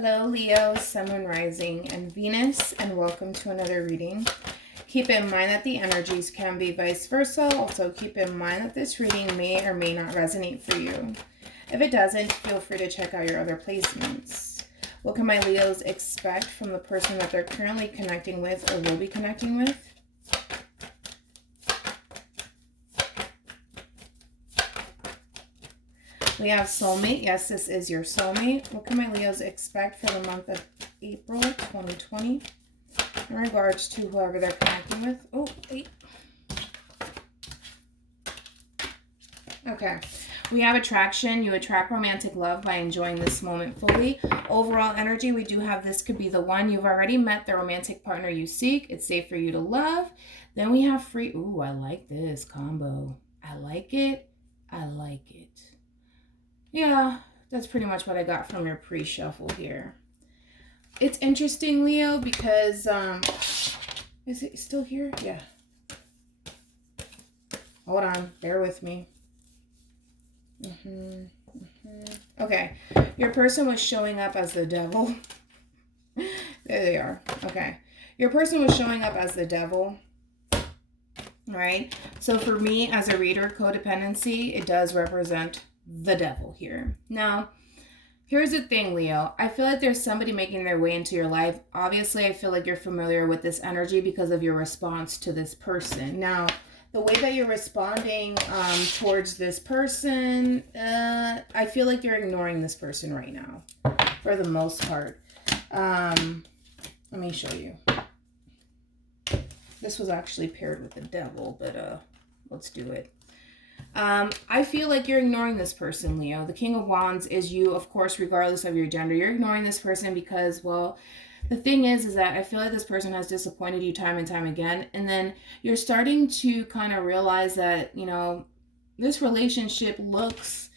Hello, Leo, Sun, Moon, Rising, and Venus, and welcome to another reading. Keep in mind that the energies can be vice versa. Also, keep in mind that this reading may or may not resonate for you. If it doesn't, feel free to check out your other placements. What can my Leos expect from the person that they're currently connecting with or will be connecting with? We have soulmate. Yes, this is your soulmate. What can my Leos expect for the month of April 2020 in regards to whoever they're connecting with? Oh, wait. Okay. We have attraction. You attract romantic love by enjoying this moment fully. Overall energy, we do have this could be the one. You've already met the romantic partner you seek. It's safe for you to love. Then we have free. Ooh, I like this combo. I like it. I like it. Yeah, that's pretty much what I got from your pre-shuffle here. It's interesting, Leo, because, is it still here? Yeah. Hold on, bear with me. Okay, your person was showing up as the devil. There they are. Okay, your person was showing up as the devil. All right, so for me as a reader, codependency, it does represent the devil here. Now, here's the thing, Leo. I feel like there's somebody making their way into your life. Obviously, I feel like you're familiar with this energy because of your response to this person. Now, the way that you're responding towards this person, I feel like you're ignoring this person right now for the most part. Let me show you. This was actually paired with the devil, but let's do it. I feel like you're ignoring this person, Leo. The King of Wands is you, of course, regardless of your gender. You're ignoring this person because, well, the thing is that I feel like this person has disappointed you time and time again. And then you're starting to kind of realize that, you know, this relationship looks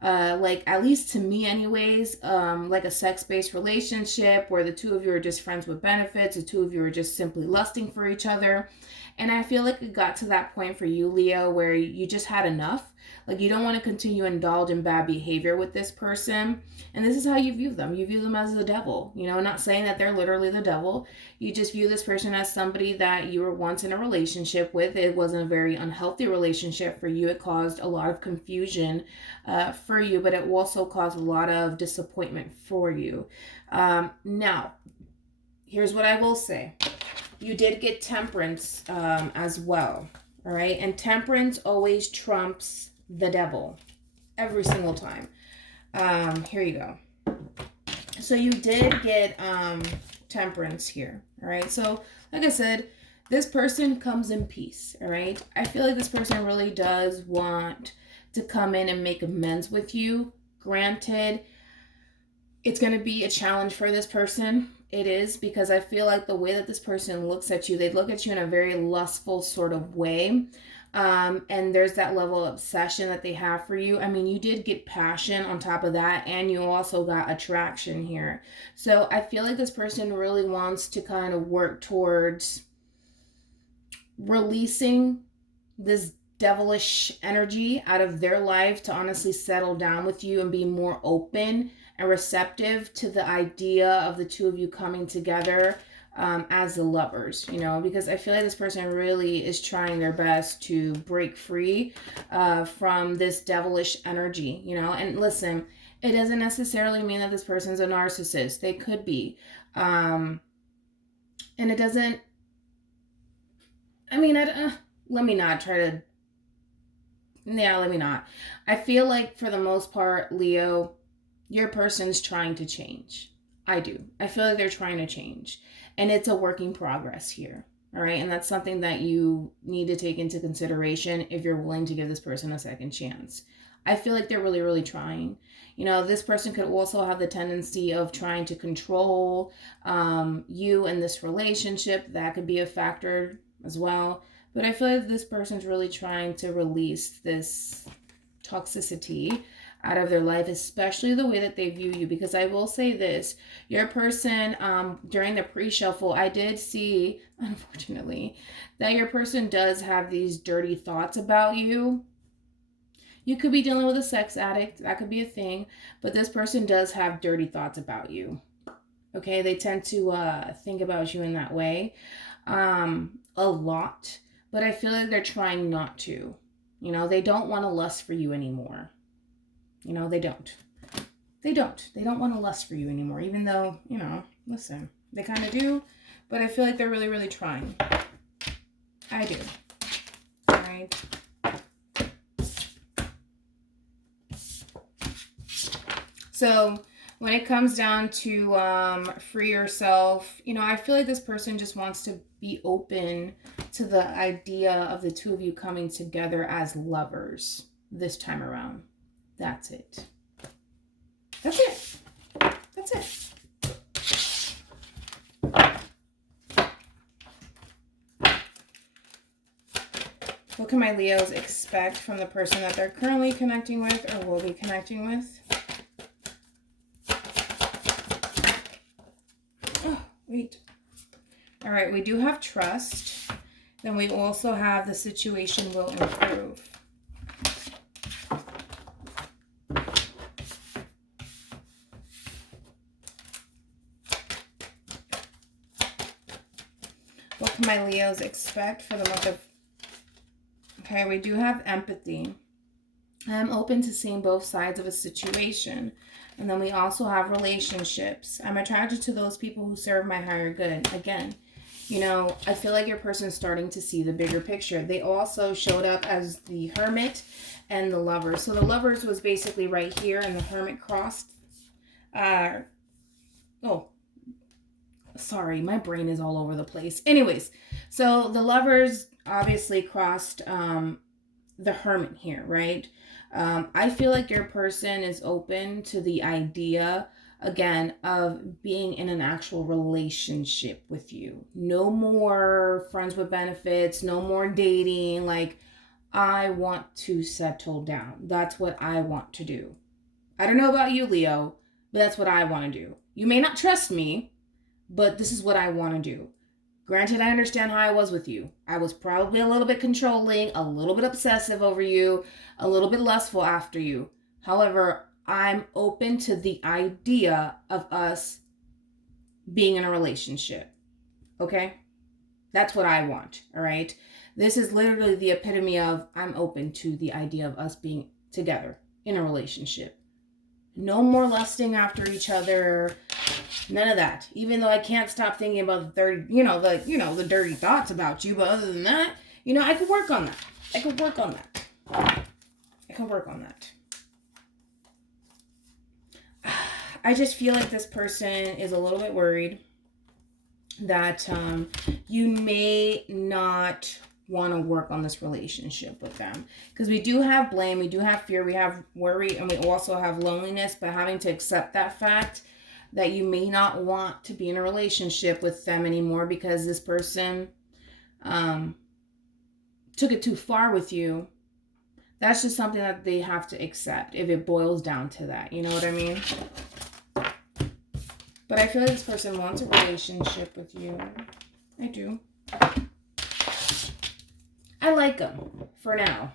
like, at least to me anyways, like a sex-based relationship where the two of you are just friends with benefits, the two of you are just simply lusting for each other. And I feel like it got to that point for you, Leo, where you just had enough. Like, you don't want to continue to indulge in bad behavior with this person. And this is how you view them. You view them as the devil. You know, not saying that they're literally the devil. You just view this person as somebody that you were once in a relationship with. It wasn't a very unhealthy relationship for you. It caused a lot of confusion for you, but it also caused a lot of disappointment for you. Now, here's what I will say. You did get temperance as well, all right? And temperance always trumps the devil every single time. Here you go. So you did get temperance here, all right? So like I said, this person comes in peace, all right? I feel like this person really does want to come in and make amends with you. Granted, it's going to be a challenge for this person. It is, because I feel like the way that this person looks at you, they look at you in a very lustful sort of way. And there's that level of obsession that they have for you. I mean, you did get passion on top of that, and you also got attraction here. So I feel like this person really wants to kind of work towards releasing this devilish energy out of their life to honestly settle down with you and be more open and receptive to the idea of the two of you coming together as the lovers, you know, because I feel like this person really is trying their best to break free from this devilish energy, you know. And listen, it doesn't necessarily mean that this person's a narcissist. They could be. And it doesn't, I mean, let me not try to, yeah, let me not. I feel like for the most part, Leo, your person's trying to change. I do. I feel like they're trying to change. And it's a work in progress here. All right. And that's something that you need to take into consideration if you're willing to give this person a second chance. I feel like they're really, really trying. You know, this person could also have the tendency of trying to control you in this relationship. That could be a factor as well. But I feel like this person's really trying to release this toxicity out of their life, especially the way that they view you. Because I will say this, your person, during the pre-shuffle, I did see, unfortunately, that your person does have these dirty thoughts about you. You could be dealing with a sex addict. That could be a thing. But this person does have dirty thoughts about you. Okay, they tend to think about you in that way a lot, but I feel like they're trying not to. You know, they don't want to lust for you anymore. You know, they don't. They don't. They don't want to lust for you anymore, even though, you know, listen, they kind of do, but I feel like they're really, really trying. I do. All right. So when it comes down to free yourself, you know, I feel like this person just wants to be open to the idea of the two of you coming together as lovers this time around. That's it. That's it. That's it. What can my Leos expect from the person that they're currently connecting with or will be connecting with? Oh, wait. All right, we do have trust. Then we also have the situation will improve. What can my Leos expect for the month of... Okay, we do have empathy. I'm open to seeing both sides of a situation. And then we also have relationships. I'm attracted to those people who serve my higher good. Again, you know, I feel like your person's starting to see the bigger picture. They also showed up as the Hermit and the Lovers. So the Lovers was basically right here and the Hermit crossed. Sorry, my brain is all over the place. Anyways, so the Lovers obviously crossed the Hermit here, right? I feel like your person is open to the idea, again, of being in an actual relationship with you. No more friends with benefits, no more dating. Like, I want to settle down. That's what I want to do. I don't know about you, Leo, but that's what I want to do. You may not trust me, but this is what I want to do. Granted, I understand how I was with you. I was probably a little bit controlling, a little bit obsessive over you, a little bit lustful after you. However, I'm open to the idea of us being in a relationship. Okay? That's what I want. All right? This is literally the epitome of I'm open to the idea of us being together in a relationship. No more lusting after each other. None of that. Even though I can't stop thinking about the dirty thoughts about you, but other than that, I could work on that. I could work on that. I just feel like this person is a little bit worried that you may not want to work on this relationship with them, because we do have blame, we do have fear, we have worry, and we also have loneliness, but having to accept that fact that you may not want to be in a relationship with them anymore because this person took it too far with you. That's just something that they have to accept if it boils down to that. You know what I mean? But I feel like this person wants a relationship with you. I do. I like them for now.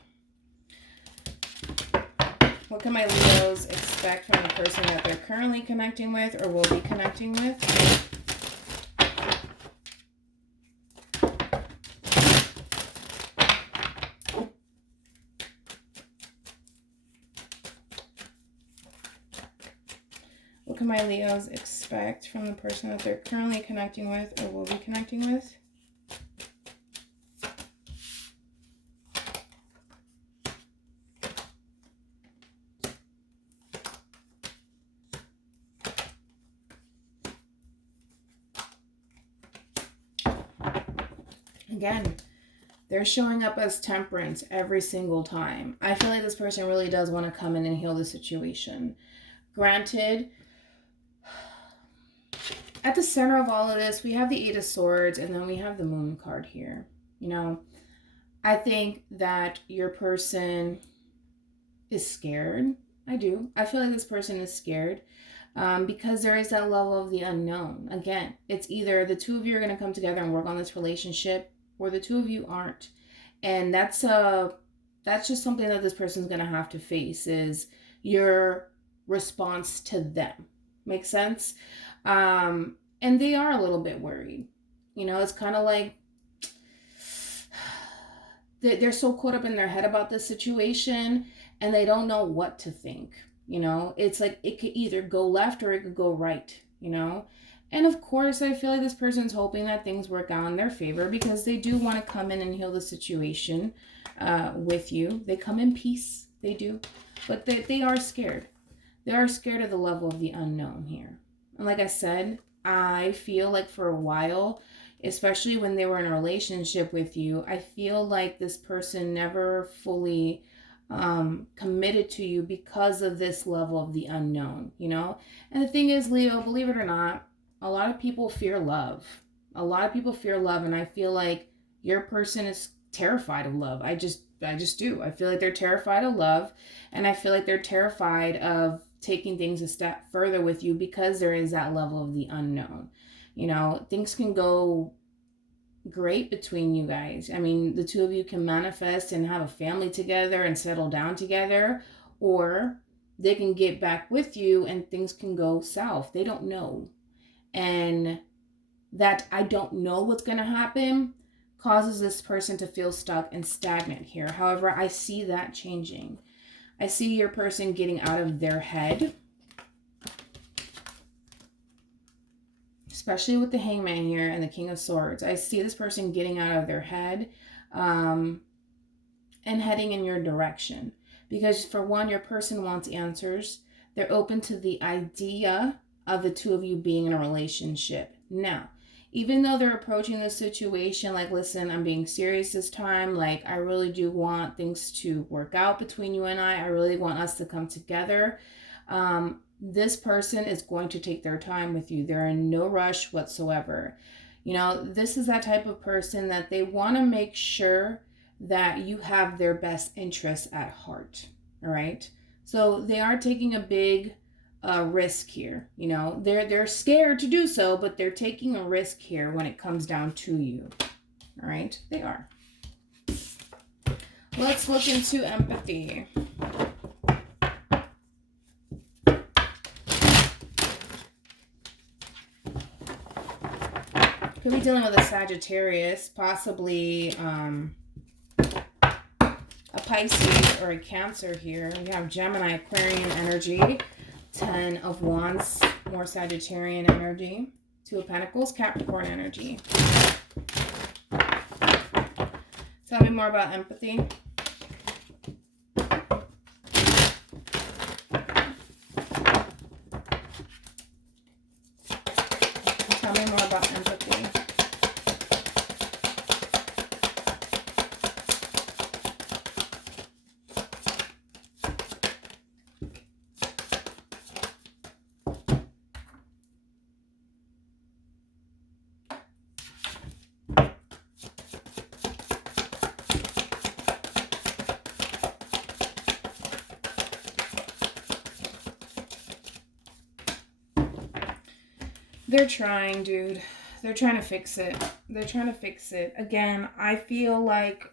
What can my Leos expect from the person that they're currently connecting with or will be connecting with? What can my Leos expect from the person that they're currently connecting with or will be connecting with? Again, they're showing up as Temperance every single time. I feel like this person really does want to come in and heal the situation. Granted, at the center of all of this, we have the Eight of Swords, and then we have the Moon card here. I think that your person is scared. I do. I feel like this person is scared because there is that level of the unknown. Again, it's either the two of you are going to come together and work on this relationship, or the two of you aren't. And that's just something that this person's going to have to face, is your response to them. Make sense? And they are a little bit worried. It's kind of like they're so caught up in their head about this situation, and they don't know what to think. It's like it could either go left or it could go right. And of course, I feel like this person's hoping that things work out in their favor, because they do want to come in and heal the situation with you. They come in peace, they do, but they are scared. They are scared of the level of the unknown here. And like I said, I feel like for a while, especially when they were in a relationship with you, I feel like this person never fully committed to you because of this level of the unknown. And the thing is, Leo, believe it or not, a lot of people fear love. A lot of people fear love, and I feel like your person is terrified of love. I just do. I feel like they're terrified of love, and I feel like they're terrified of taking things a step further with you, because there is that level of the unknown. Things can go great between you guys. I mean, the two of you can manifest and have a family together and settle down together, or they can get back with you and things can go south. They don't know. And that I don't know what's going to happen causes this person to feel stuck and stagnant here. However, I see that changing. I see your person getting out of their head, especially with the Hangman here and the King of Swords. I see this person getting out of their head and heading in your direction. Because for one, your person wants answers. They're open to the idea of the two of you being in a relationship. Now, even though they're approaching this situation like, listen, I'm being serious this time. Like, I really do want things to work out between you and I. I really want us to come together. This person is going to take their time with you. They're in no rush whatsoever. This is that type of person that they want to make sure that you have their best interests at heart. All right. So they are taking a big risk here. They're scared to do so, but they're taking a risk here when it comes down to you. All right. They are. Let's look into empathy. Could be dealing with a Sagittarius, possibly a Pisces or a Cancer here. We have Gemini, Aquarian energy, 10 of Wands, more Sagittarian energy, 2 of Pentacles, Capricorn energy. Tell me more about empathy. Tell me more about empathy. They're trying, dude. They're trying to fix it. They're trying to fix it. Again, I feel like,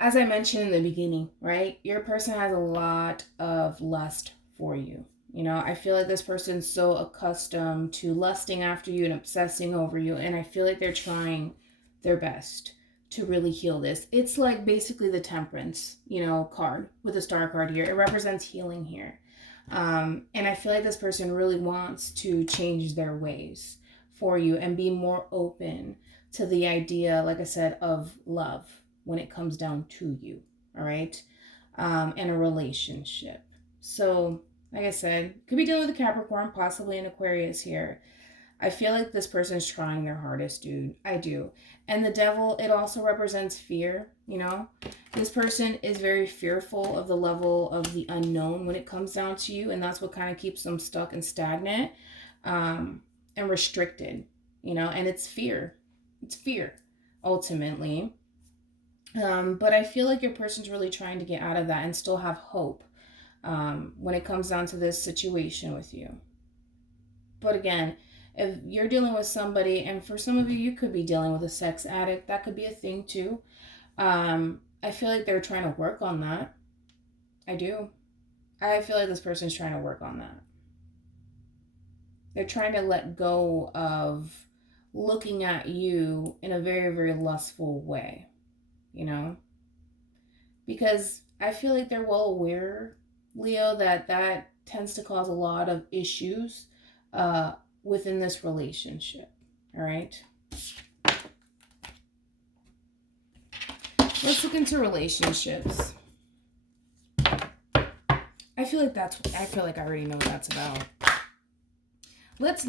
as I mentioned in the beginning, right? Your person has a lot of lust for you. I feel like this person's so accustomed to lusting after you and obsessing over you. And I feel like they're trying their best to really heal this. It's like basically the Temperance, card with the Star card here. It represents healing here. And I feel like this person really wants to change their ways for you and be more open to the idea, like I said, of love when it comes down to you. All right. And a relationship. So, like I said, could be dealing with a Capricorn, possibly an Aquarius here. I feel like this person's trying their hardest, dude. I do. And the Devil, it also represents fear, This person is very fearful of the level of the unknown when it comes down to you. And that's what kind of keeps them stuck and stagnant and restricted, And it's fear. It's fear, ultimately. But I feel like your person's really trying to get out of that and still have hope when it comes down to this situation with you. But again, if you're dealing with somebody, and for some of you, you could be dealing with a sex addict, that could be a thing too. I feel like they're trying to work on that. I do. I feel like this person's trying to work on that. They're trying to let go of looking at you in a very, very lustful way, you know? Because I feel like they're well aware, Leo, that that tends to cause a lot of issues uh, within this relationship. All right. Let's look into relationships. I feel like I already know what that's about. No. Let's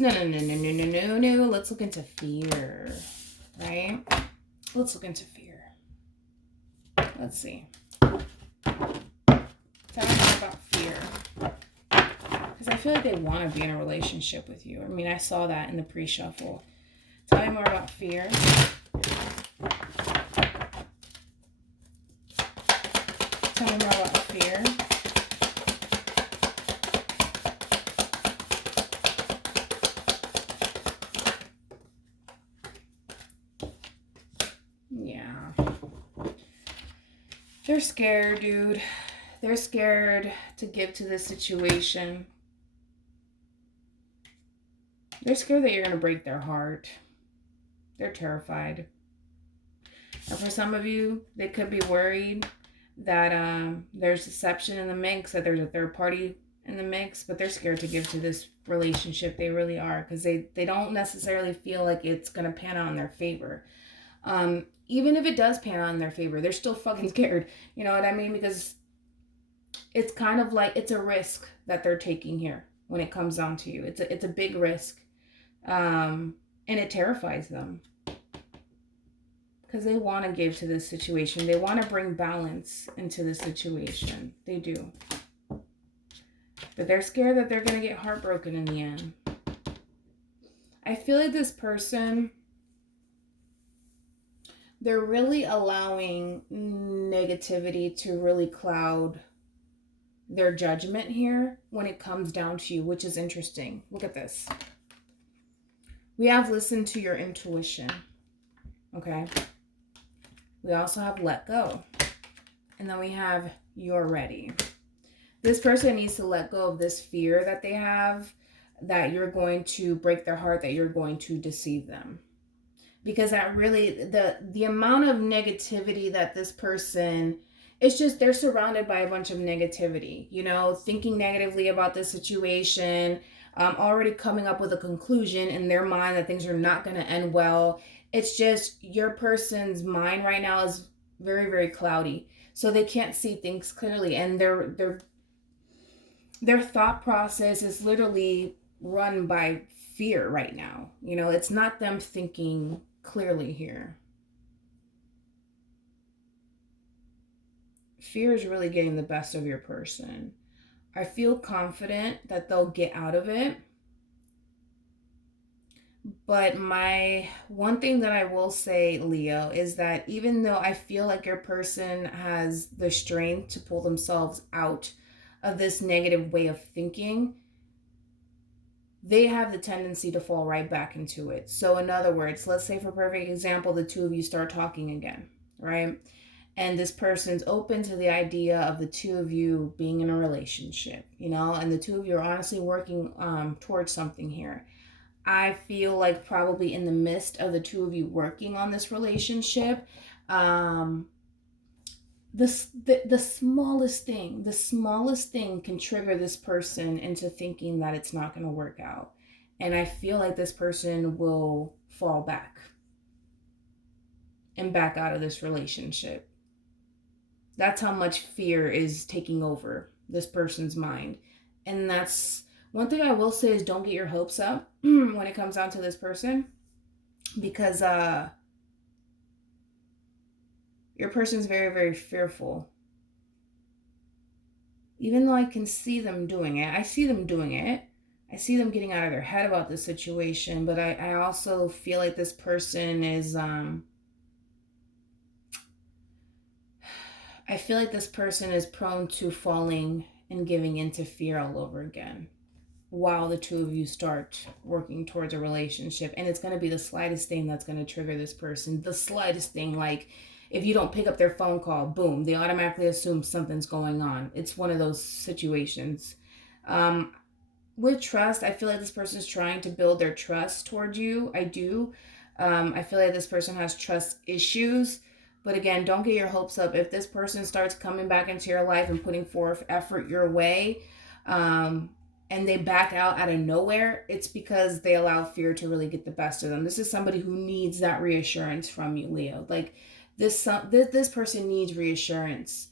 look into fear, right? Let's look into fear. Let's see. Tell me more about fear. Because I feel like they want to be in a relationship with you. I mean, I saw that in the pre-shuffle. Tell me more about fear. Tell me more about fear. Yeah. They're scared, dude. They're scared to give to this situation. They're scared that you're going to break their heart. They're terrified. And for some of you, they could be worried that there's deception in the mix, that there's a third party in the mix, but they're scared to give to this relationship. They really are, because they don't necessarily feel like it's going to pan out in their favor. Even if it does pan out in their favor, they're still fucking scared. You know what I mean? Because it's kind of like it's a risk that they're taking here when it comes down to you. It's a big risk. And it terrifies them. Because they want to give to this situation. They want to bring balance into the situation. They do. But they're scared that they're going to get heartbroken in the end. I feel like this person, they're really allowing negativity to really cloud their judgment here when it comes down to you, which is interesting. Look at this. We have listened to your intuition. Okay. We also have let go. And then we have you're ready. This person needs to let go of this fear that they have, that you're going to break their heart, that you're going to deceive them. Because that really, the amount of negativity that this person, it's just they're surrounded by a bunch of negativity, you know, thinking negatively about the situation, already coming up with a conclusion in their mind that things are not going to end well. It's just your person's mind right now is very, very cloudy. So they can't see things clearly. And their thought process is literally run by fear right now. You know, it's not them thinking clearly here. Fear is really getting the best of your person. I feel confident that they'll get out of it. But my one thing that I will say, Leo, is that even though I feel like your person has the strength to pull themselves out of this negative way of thinking, they have the tendency to fall right back into it. So in other words, let's say for perfect example, the two of you start talking again, right? And this person's open to the idea of the two of you being in a relationship, you know, and the two of you are honestly working towards something here. I feel like probably in the midst of the two of you working on this relationship, the smallest thing can trigger this person into thinking that it's not going to work out. And I feel like this person will fall back and back out of this relationship. That's how much fear is taking over this person's mind. And that's one thing I will say is don't get your hopes up when it comes down to this person, because your person's very, very fearful. Even though I can see them doing it, I see them doing it. I see them getting out of their head about this situation, but I also feel like this person is, I feel like this person is prone to falling and giving into fear all over again while the two of you start working towards a relationship. And it's going to be the slightest thing that's going to trigger this person. The slightest thing, like if you don't pick up their phone call, boom, they automatically assume something's going on. It's one of those situations. with trust, I feel like this person's trying to build their trust towards you. I do. I feel like this person has trust issues. But again, don't get your hopes up. If this person starts coming back into your life and putting forth effort your way, um, and they back out of nowhere, it's because they allow fear to really get the best of them. This is somebody who needs that reassurance from you, Leo. Like this person needs reassurance,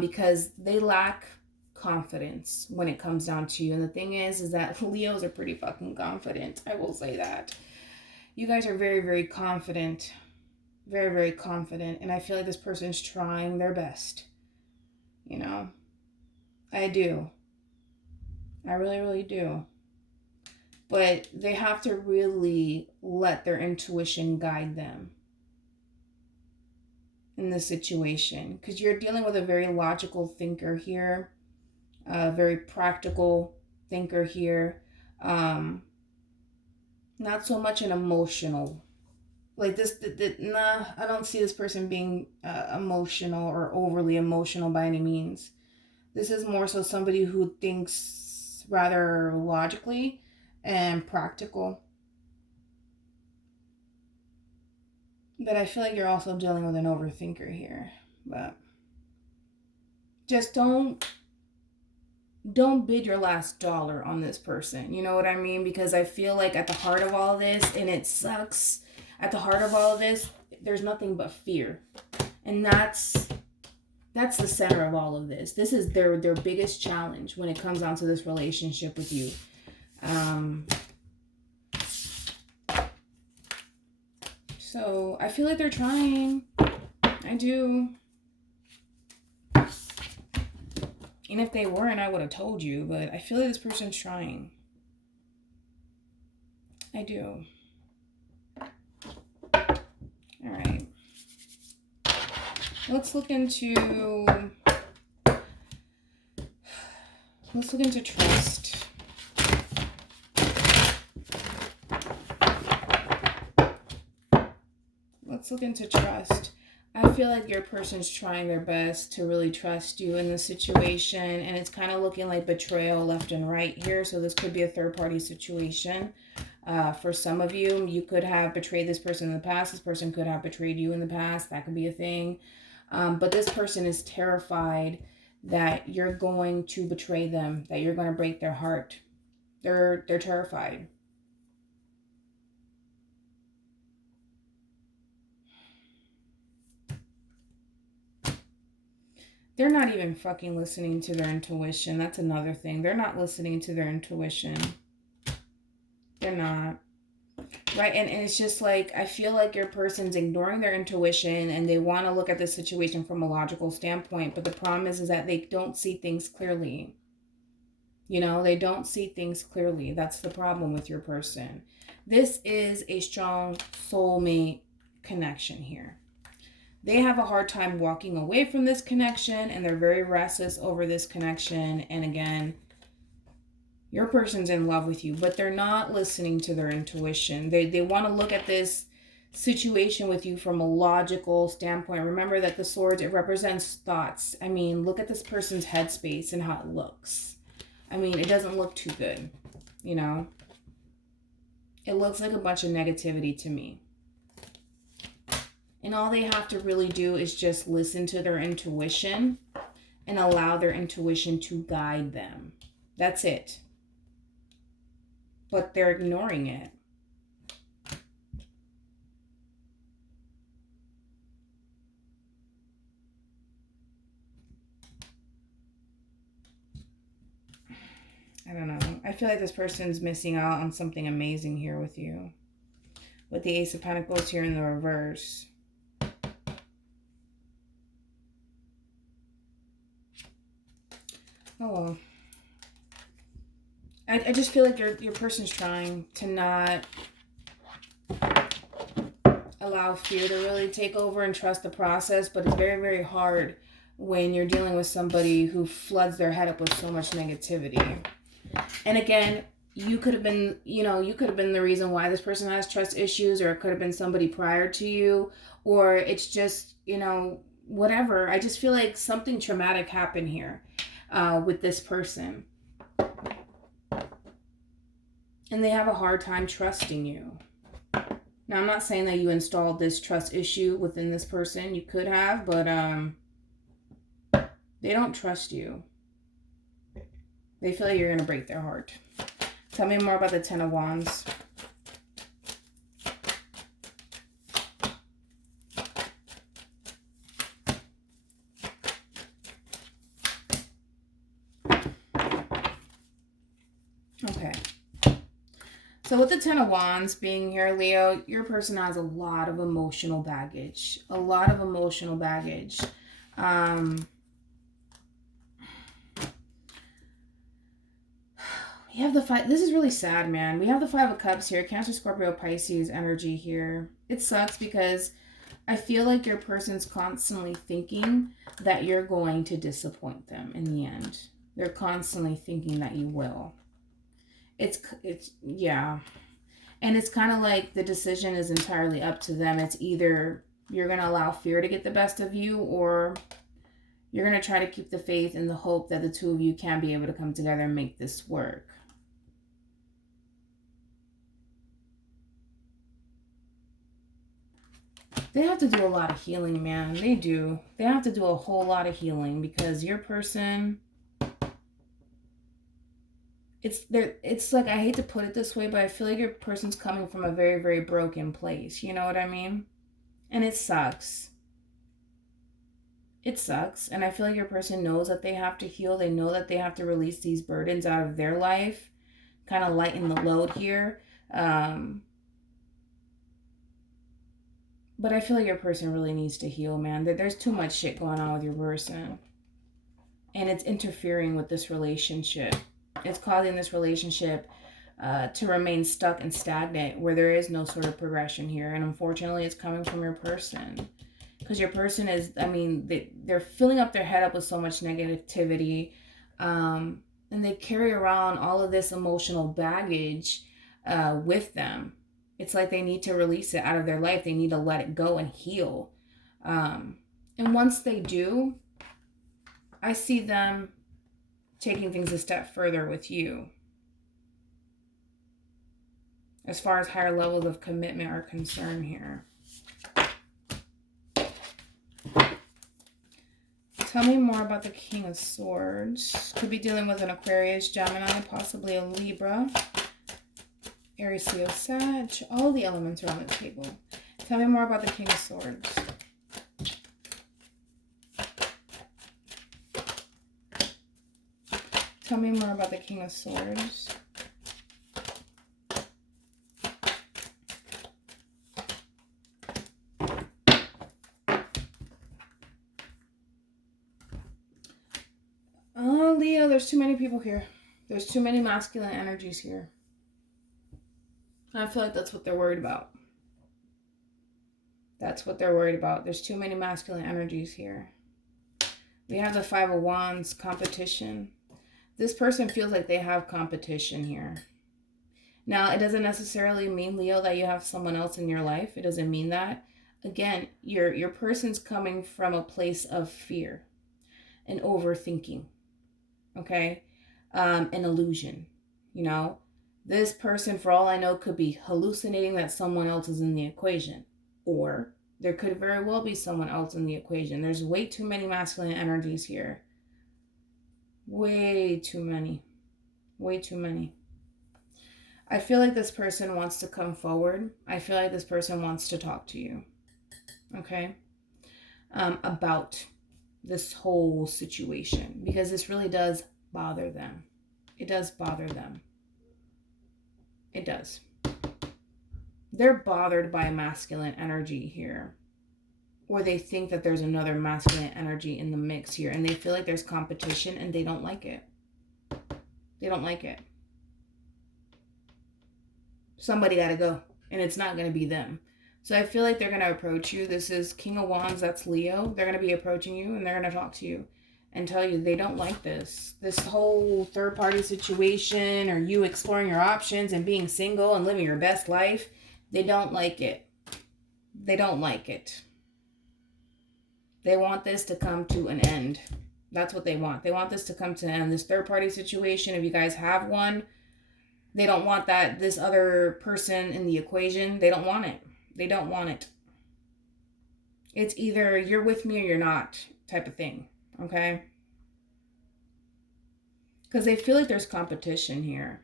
because they lack confidence when it comes down to you. And the thing is that Leos are pretty fucking confident. I will say that. You guys are very, very confident. Very, very confident. And I feel like this person's trying their best. You know? I do. I really, really do. But they have to really let their intuition guide them in this situation. Because you're dealing with a very logical thinker here. A very practical thinker here. Not so much an emotional. Like this, nah, I don't see this person being emotional or overly emotional by any means. This is more so somebody who thinks rather logically and practical. But I feel like you're also dealing with an overthinker here. But just don't bid your last dollar on this person. You know what I mean? Because I feel like at the heart of all of this, and it sucks, at the heart of all of this, there's nothing but fear. And that's the center of all of this. This is their biggest challenge when it comes down to this relationship with you. So I feel like they're trying. I do. And if they weren't, I would have told you. But I feel like this person's trying. I do. All right. Let's look into trust. Let's look into trust. I feel like your person's trying their best to really trust you in this situation, and it's kind of looking like betrayal left and right here. So this could be a third-party situation. For some of you, you could have betrayed this person in the past. This person could have betrayed you in the past. That could be a thing. But this person is terrified that you're going to betray them, that you're going to break their heart. They're terrified. They're not even fucking listening to their intuition. That's another thing. They're not listening to their intuition. They're not. Right? And it's just like, I feel like your person's ignoring their intuition and they want to look at the situation from a logical standpoint. But the problem is that they don't see things clearly. You know, they don't see things clearly. That's the problem with your person. This is a strong soulmate connection here. They have a hard time walking away from this connection and they're very restless over this connection. And again, your person's in love with you, but they're not listening to their intuition. They want to look at this situation with you from a logical standpoint. Remember that the swords, it represents thoughts. I mean, look at this person's headspace and how it looks. I mean, it doesn't look too good, you know? It looks like a bunch of negativity to me. And all they have to really do is just listen to their intuition and allow their intuition to guide them. That's it. But they're ignoring it. I don't know. I feel like this person's missing out on something amazing here with you. With the Ace of Pentacles here in the reverse. Oh well. I just feel like your person's trying to not allow fear to really take over and trust the process, but it's very, very hard when you're dealing with somebody who floods their head up with so much negativity. And again, you could have been, you could have been the reason why this person has trust issues, or it could have been somebody prior to you, or it's just, whatever. I just feel like something traumatic happened here with this person. And they have a hard time trusting you. Now, I'm not saying that you installed this trust issue within this person. You could have, but they don't trust you. They feel like you're going to break their heart. Tell me more about the Ten of Wands. Okay. So with the Ten of Wands being here, Leo, your person has a lot of emotional baggage. A lot of emotional baggage. We have the five. This is really sad, man. We have the Five of Cups here. Cancer, Scorpio, Pisces energy here. It sucks because I feel like your person's constantly thinking that you're going to disappoint them in the end. They're constantly thinking that you will. It's yeah. And it's kind of like the decision is entirely up to them. It's either you're going to allow fear to get the best of you, or you're going to try to keep the faith and the hope that the two of you can be able to come together and make this work. They have to do a lot of healing, man. They do. They have to do a whole lot of healing because your person, it's like, I hate to put it this way, but I feel like your person's coming from a very, very broken place. You know what I mean? And it sucks. It sucks. And I feel like your person knows that they have to heal. They know that they have to release these burdens out of their life, kind of lighten the load here. But I feel like your person really needs to heal, man. There's too much shit going on with your person. And it's interfering with this relationship. It's causing this relationship to remain stuck and stagnant where there is no sort of progression here. And unfortunately, it's coming from your person. Because your person is, I mean, they're filling up their head up with so much negativity. And they carry around all of this emotional baggage with them. It's like they need to release it out of their life. They need to let it go and heal. And once they do, I see them taking things a step further with you. As far as higher levels of commitment are concerned here. Tell me more about the King of Swords. Could be dealing with an Aquarius, Gemini, possibly a Libra. Aries, Leo, Sag. All the elements are on the table. Tell me more about the King of Swords. Tell me more about the King of Swords. Oh, Leo, there's too many people here. There's too many masculine energies here. I feel like that's what they're worried about. That's what they're worried about. There's too many masculine energies here. We have the Five of Wands, competition. This person feels like they have competition here. Now, it doesn't necessarily mean, Leo, that you have someone else in your life. It doesn't mean that. Again, your person's coming from a place of fear and overthinking. Okay? An illusion. You know? This person, for all I know, could be hallucinating that someone else is in the equation. Or there could very well be someone else in the equation. There's way too many masculine energies here. Way too many. Way too many. I feel like this person wants to come forward. I feel like this person wants to talk to you. Okay? About this whole situation. Because this really does bother them. It does bother them. It does. They're bothered by masculine energy here. Or they think that there's another masculine energy in the mix here. And they feel like there's competition and they don't like it. They don't like it. Somebody got to go. And it's not going to be them. So I feel like they're going to approach you. This is King of Wands. That's Leo. They're going to be approaching you and they're going to talk to you. And tell you they don't like this. This whole third-party situation or you exploring your options and being single and living your best life. They don't like it. They don't like it. They want this to come to an end. That's what they want. They want this to come to an end. This third-party situation, if you guys have one, They don't want this other person in the equation. They don't want it. They don't want it. It's either you're with me or you're not type of thing. Okay? Because they feel like there's competition here.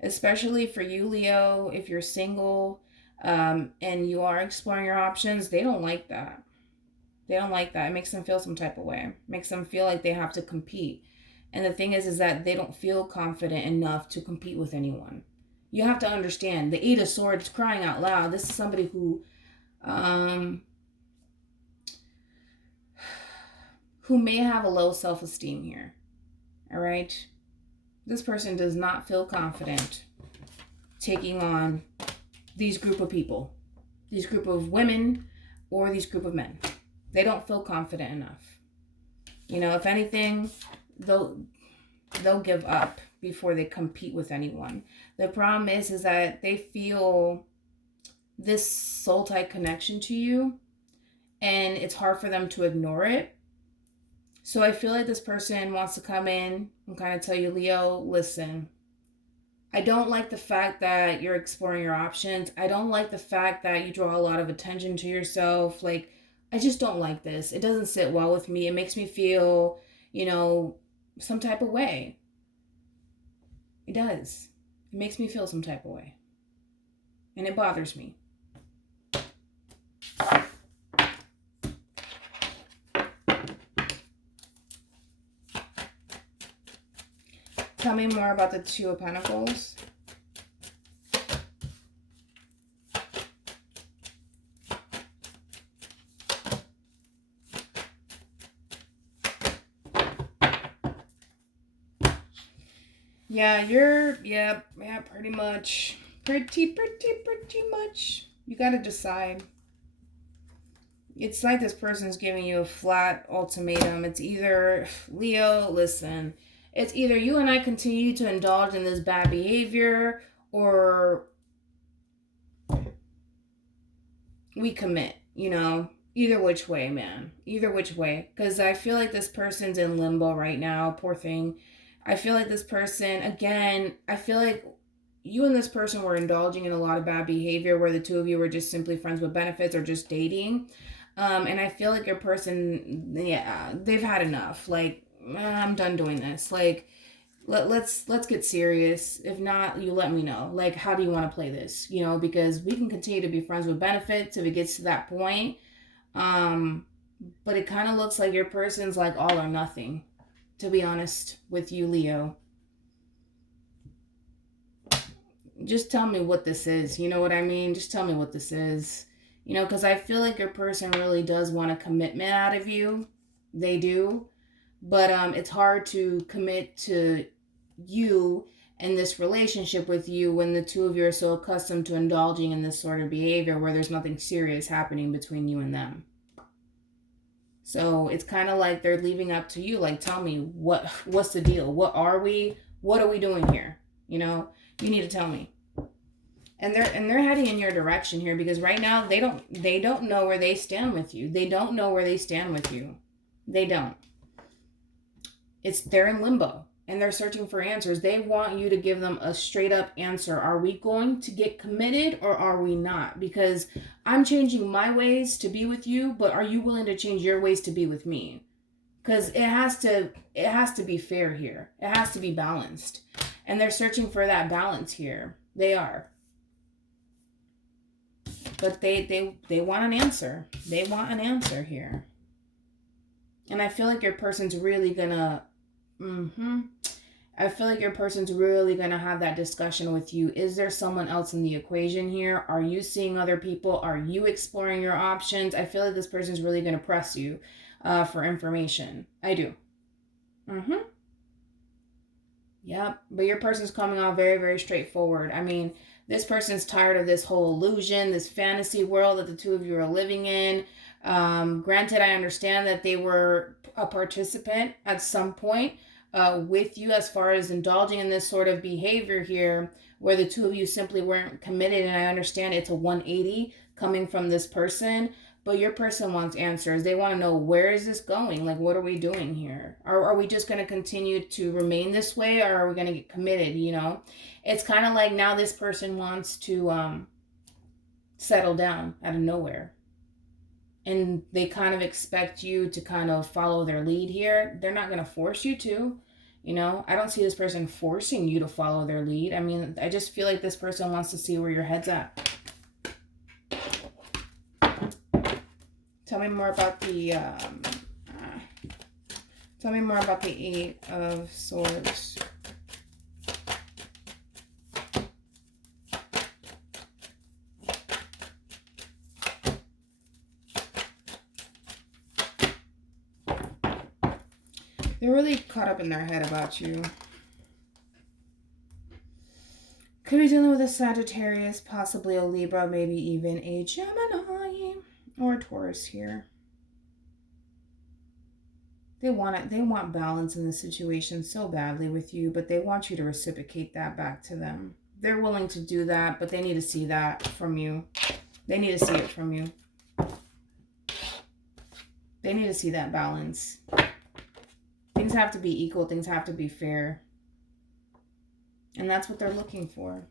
Especially for you, Leo, if you're single and you are exploring your options, they don't like that. They don't like that. It makes them feel some type of way. It makes them feel like they have to compete. And the thing is that they don't feel confident enough to compete with anyone. You have to understand, the Eight of Swords, crying out loud, this is somebody who may have a low self-esteem here. All right? This person does not feel confident taking on these group of people, these group of women, or these group of men. They don't feel confident enough. You know, if anything, they'll give up before they compete with anyone. The problem is that they feel this soul-tie connection to you, and it's hard for them to ignore it. So I feel like this person wants to come in and kind of tell you, Leo, listen, I don't like the fact that you're exploring your options. I don't like the fact that you draw a lot of attention to yourself. Like, I just don't like this. It doesn't sit well with me. It makes me feel, some type of way. It does. It makes me feel some type of way. And it bothers me. Tell me more about the Two of Pentacles. Yeah, pretty much. Pretty much. You gotta decide. It's like this person's giving you a flat ultimatum. It's either, Leo, listen, it's either you and I continue to indulge in this bad behavior or we commit, either which way, man. Either which way. Because I feel like this person's in limbo right now. Poor thing. I feel like this person, again, I feel like you and this person were indulging in a lot of bad behavior where the two of you were just simply friends with benefits or just dating. And I feel like your person, they've had enough. Like, I'm done doing this. Like, let's get serious. If not, you let me know. Like, how do you want to play this? Because we can continue to be friends with benefits if it gets to that point. But it kind of looks like your person's like all or nothing, to be honest with you, Leo. Just tell me what this is. You know what I mean? Just tell me what this is. Because I feel like your person really does want a commitment out of you. They do. But it's hard to commit to you and this relationship with you when the two of you are so accustomed to indulging in this sort of behavior where there's nothing serious happening between you and them. So it's kind of like they're leaving up to you. Like, tell me, what's the deal? What are we doing here? You need to tell me. And they're heading in your direction here because right now they don't know where they stand with you. They don't know where they stand with you. They don't. They're in limbo and they're searching for answers. They want you to give them a straight up answer. Are we going to get committed or are we not? Because I'm changing my ways to be with you, but are you willing to change your ways to be with me? Because it has to be fair here. It has to be balanced. And they're searching for that balance here. They are. But they want an answer. They want an answer here. And I feel like your person's really gonna I feel like your person's really going to have that discussion with you. Is there someone else in the equation here? Are you seeing other people? Are you exploring your options? I feel like this person's really going to press you for information. I do. Yep. But your person's coming off very, very straightforward. I mean, this person's tired of this whole illusion, this fantasy world that the two of you are living in. Granted, I understand that they were a participant at some point with you as far as indulging in this sort of behavior here where the two of you simply weren't committed. And I understand it's a 180 coming from this person. But your person wants answers. They want to know, where is this going? Like, what are we doing here? Are we just going to continue to remain this way, or are we going to get committed, you know? It's kind of like now this person wants to settle down out of nowhere. And they kind of expect you to kind of follow their lead here. They're not going to force you to. You know, I don't see this person forcing you to follow their lead. I mean, I just feel like this person wants to see where your head's at. Tell me more about the Eight of Swords. They're really caught up in their head about you. Could be dealing with a Sagittarius, possibly a Libra, maybe even a Gemini or a Taurus here. They want balance in the situation so badly with you, but they want you to reciprocate that back to them. They're willing to do that, but they need to see that from you. They need to see it from you. They need to see that balance. Things have to be equal. Things have to be fair. And that's what they're looking for.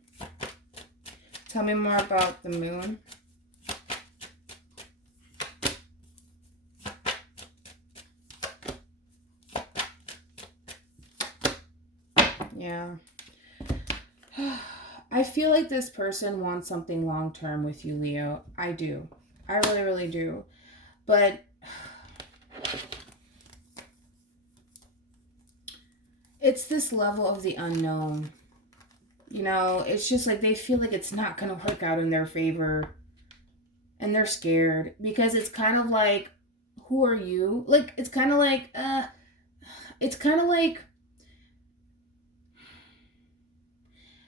Tell me more about the Moon. Yeah. I feel like this person wants something long-term with you, Leo. I do. I really, really do. But it's this level of the unknown. You know, it's just like they feel like it's not going to work out in their favor. And they're scared. Because it's kind of like, who are you? Like, it's kind of like,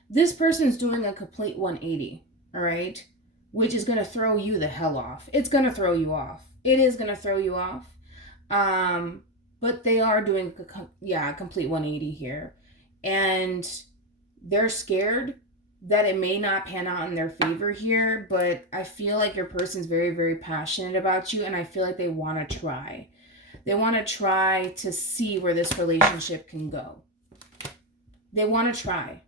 this person's doing a complete 180, all right? Which is going to throw you the hell off. It's going to throw you off. It is going to throw you off. But they are doing a complete 180 here. And they're scared that it may not pan out in their favor here. But I feel like your person's very, very passionate about you. And I feel like they want to try. They want to try to see where this relationship can go. They want to try.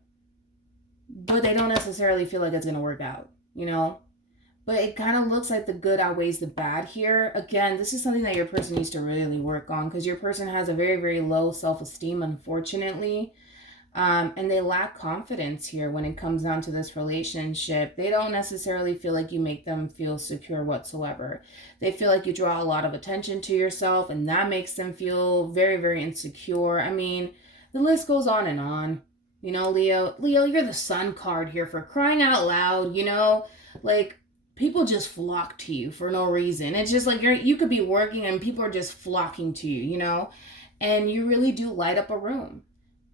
But they don't necessarily feel like it's going to work out, you know? But it kind of looks like the good outweighs the bad here. Again, this is something that your person needs to really work on, because your person has a very, very low self-esteem, unfortunately. And they lack confidence here when it comes down to this relationship. They don't necessarily feel like you make them feel secure whatsoever. They feel like you draw a lot of attention to yourself, and that makes them feel very, very insecure. I mean, the list goes on and on. You know, Leo, you're the Sun card here, for crying out loud, you know? Like, people just flock to you for no reason. It's just like you could be working and people are just flocking to you, you know? And you really do light up a room.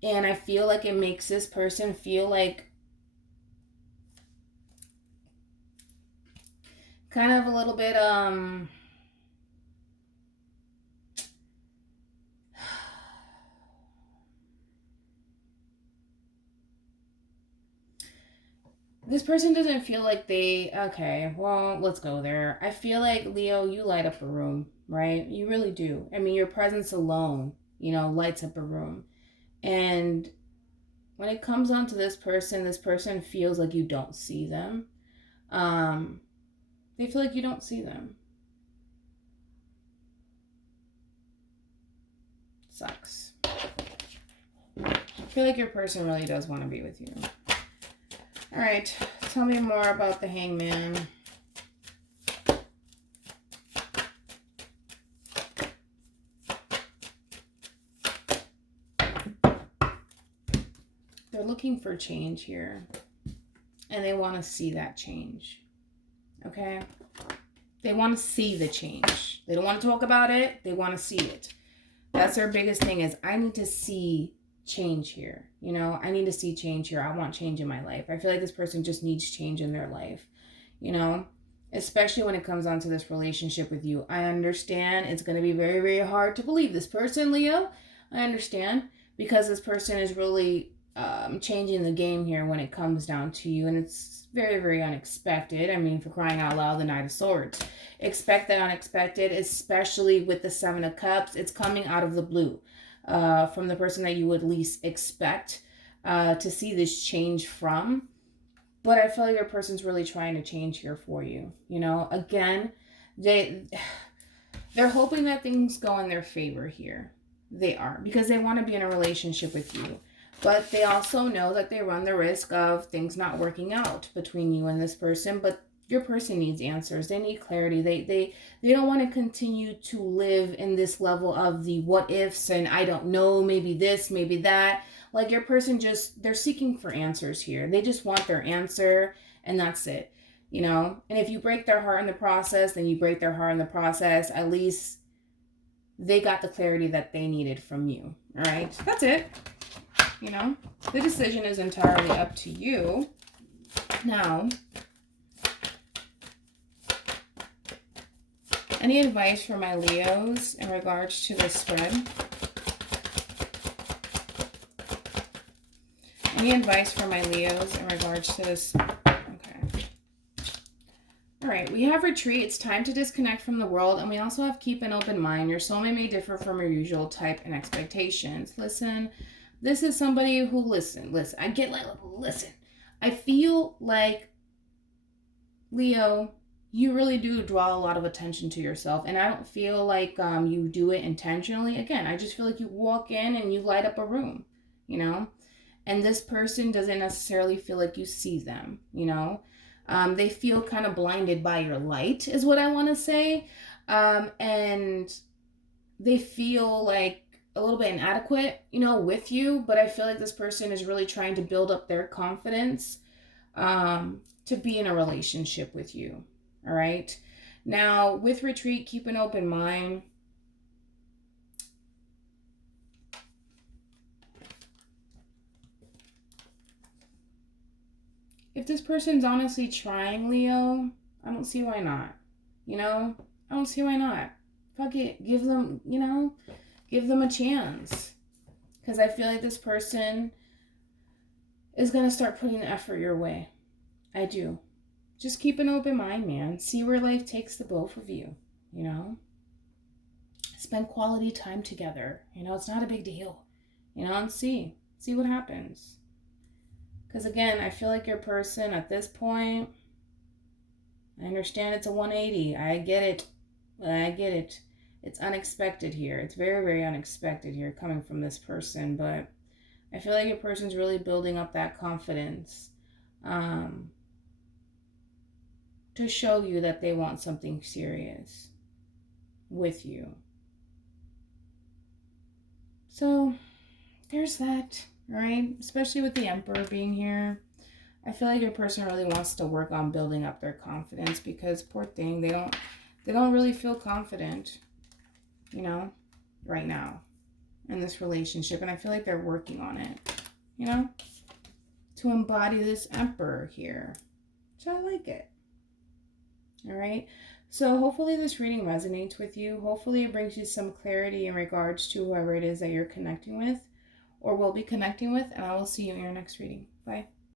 And I feel like it makes this person feel like kind of a little bit, this person doesn't feel like okay, well, let's go there. I feel like, Leo, you light up a room, right? You really do. I mean, your presence alone, you know, lights up a room. And when it comes on to this person feels like you don't see them. They feel like you don't see them. Sucks. I feel like your person really does want to be with you. All right, tell me more about the Hangman. They're looking for change here, and they want to see that change, okay? They want to see the change. They don't want to talk about it. They want to see it. That's their biggest thing, is I need to see change here. You know, I need to see change here. I want change in my life. I feel like this person just needs change in their life, you know, especially when it comes on to this relationship with you. I understand it's going to be very, very hard to believe this person, Leo. I understand, because this person is really changing the game here when it comes down to you, and it's very, very unexpected. I mean, for crying out loud, the Knight of Swords. Expect the unexpected, especially with the Seven of Cups. It's coming out of the blue, from the person that you would least expect to see this change from. But I feel like your person's really trying to change here for you. You know, again, they're hoping that things go in their favor here. They are, because they want to be in a relationship with you. But they also know that they run the risk of things not working out between you and this person. But your person needs answers. They need clarity. They don't want to continue to live in this level of the what ifs and I don't know, maybe this, maybe that. Like your person they're seeking for answers here. They just want their answer and that's it. You know, and if you break their heart in the process, then you break their heart in the process. At least they got the clarity that they needed from you. All right, that's it. You know, the decision is entirely up to you. Now, any advice for my Leos in regards to this spread? Any advice for my Leos in regards to this? All right, we have retreat. It's time to disconnect from the world. And we also have keep an open mind. Your soulmate may differ from your usual type and expectations. Listen, this is somebody who, listen. I get like, listen. I feel like, Leo, you really do draw a lot of attention to yourself. And I don't feel like you do it intentionally. Again, I just feel like you walk in and you light up a room, you know? And this person doesn't necessarily feel like you see them, you know? They feel kind of blinded by your light is what I want to say. And they feel like a little bit inadequate, you know, with you. But I feel like this person is really trying to build up their confidence to be in a relationship with you. All right. Now, with retreat, keep an open mind. If this person's honestly trying, Leo, I don't see why not. You know, I don't see why not. Fuck it. Give them, you know, give them a chance. Because I feel like this person is going to start putting the effort your way. I do. Just keep an open mind, man. See where life takes the both of you, you know? Spend quality time together. You know, it's not a big deal. You know, and see what happens. Because again, I feel like your person at this point, I understand it's a 180. I get it. It's unexpected here. It's very, very unexpected here coming from this person. But I feel like your person's really building up that confidence to show you that they want something serious with you. So there's that. Right? Especially with the Emperor being here. I feel like your person really wants to work on building up their confidence because poor thing, they don't really feel confident, you know, right now in this relationship. And I feel like they're working on it, you know, to embody this Emperor here. So I like it. All right. So hopefully this reading resonates with you. Hopefully it brings you some clarity in regards to whoever it is that you're connecting with or will be connecting with, and I will see you in your next reading. Bye.